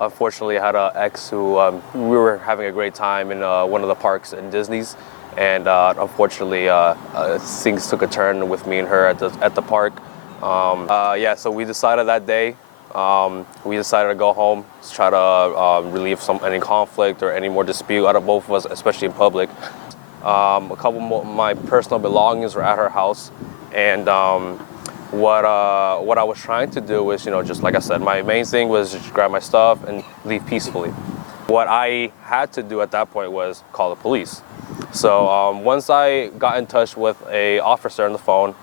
Unfortunately, I had an ex who we were having a great time in one of the parks in Disney's, and unfortunately, things took a turn with me and her at the park. Yeah, so we decided that day. We decided to go home, to try to relieve any conflict or any more dispute out of both of us, especially in public. A couple of my personal belongings were at her house, and what I was trying to do was, just like I said, my main thing was just grab my stuff and leave peacefully. What I had to do at that point was call the police. So once I got in touch with an officer on the phone,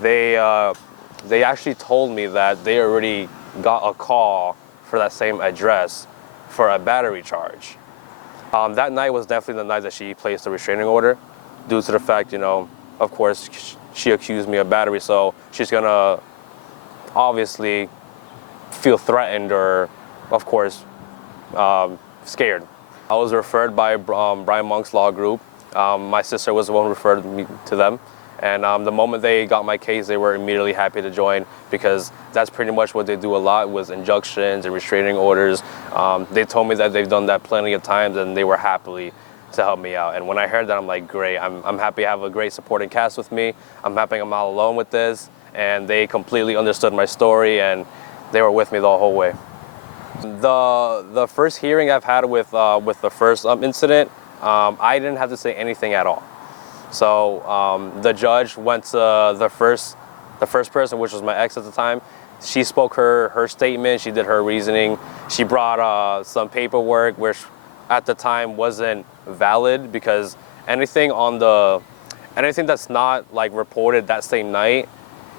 they actually told me that they already got a call for that same address for a battery charge. That night was definitely the night that she placed a restraining order, due to the fact, of course, she accused me of battery, so she's gonna obviously feel threatened or, of course, scared. I was referred by Brian Monk's law group. My sister was the one who referred me to them. And the moment they got my case, they were immediately happy to join, because that's pretty much what they do a lot, was injunctions and restraining orders. They told me that they've done that plenty of times, and they were happy to help me out. And when I heard that, I'm like, great. I'm happy I have a great supporting cast with me. I'm happy I'm not alone with this. And they completely understood my story, and they were with me the whole way. The first hearing I've had with the first incident, I didn't have to say anything at all. So the judge went to the first person, which was my ex at the time. She spoke her statement. She did her reasoning. She brought some paperwork, which at the time wasn't valid, because anything that's not like reported that same night,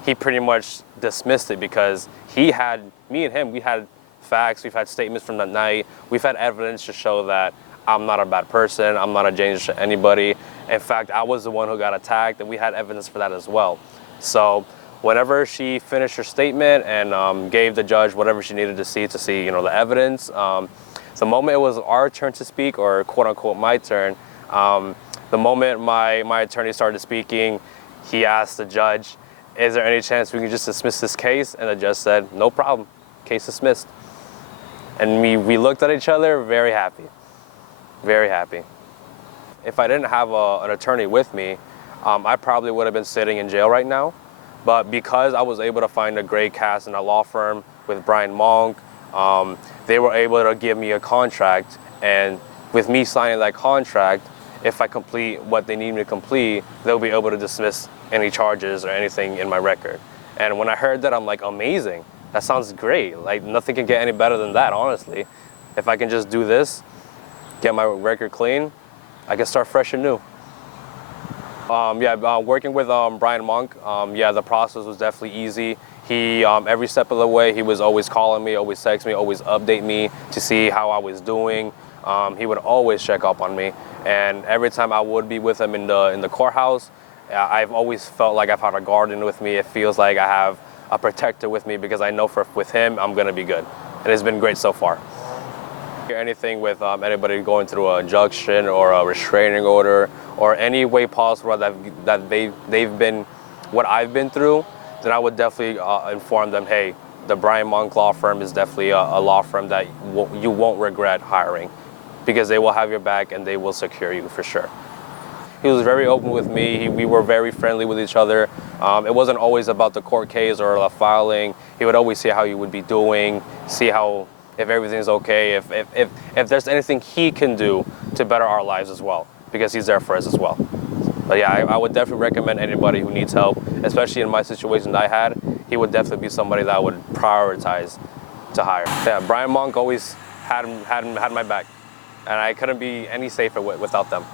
he pretty much dismissed it, because me and him, we had facts, we've had statements from that night, we've had evidence to show that I'm not a bad person, I'm not a danger to anybody. In fact, I was the one who got attacked, and we had evidence for that as well. So whenever she finished her statement and gave the judge whatever she needed to see, the evidence, the moment it was our turn to speak, or quote unquote my turn, the moment my attorney started speaking, he asked the judge, is there any chance we can just dismiss this case? And the judge said, no problem, case dismissed. And we looked at each other, very happy. Very happy. If I didn't have an attorney with me, I probably would have been sitting in jail right now. But because I was able to find a great cast in a law firm with Brian Monk, they were able to give me a contract. And with me signing that contract, if I complete what they need me to complete, they'll be able to dismiss any charges or anything in my record. And when I heard that, I'm like, amazing. That sounds great. Like, nothing can get any better than that, honestly. If I can just do this, get my record clean, I can start fresh and new. Working with Brian Monk, the process was definitely easy. He, every step of the way, he was always calling me, always texting me, always update me to see how I was doing. He would always check up on me. And every time I would be with him in the courthouse, I've always felt like I've had a guardian with me. It feels like I have a protector with me, because I know with him, I'm gonna be good. And it's been great so far. Anything with anybody going through an injunction or a restraining order, or any way possible that they've been what I've been through, then I would definitely inform them, hey, the Brian Monk law firm is definitely a law firm that you won't regret hiring, because they will have your back and they will secure you for sure. He was very open with me. We were very friendly with each other. It wasn't always about the court case or the filing. He would always see how you would be doing, see if everything's okay, if there's anything he can do to better our lives as well, because he's there for us as well. But yeah, I would definitely recommend anybody who needs help, especially in my situation that I had. He would definitely be somebody that I would prioritize to hire. Yeah, Brian Monk always had my back, and I couldn't be any safer without them.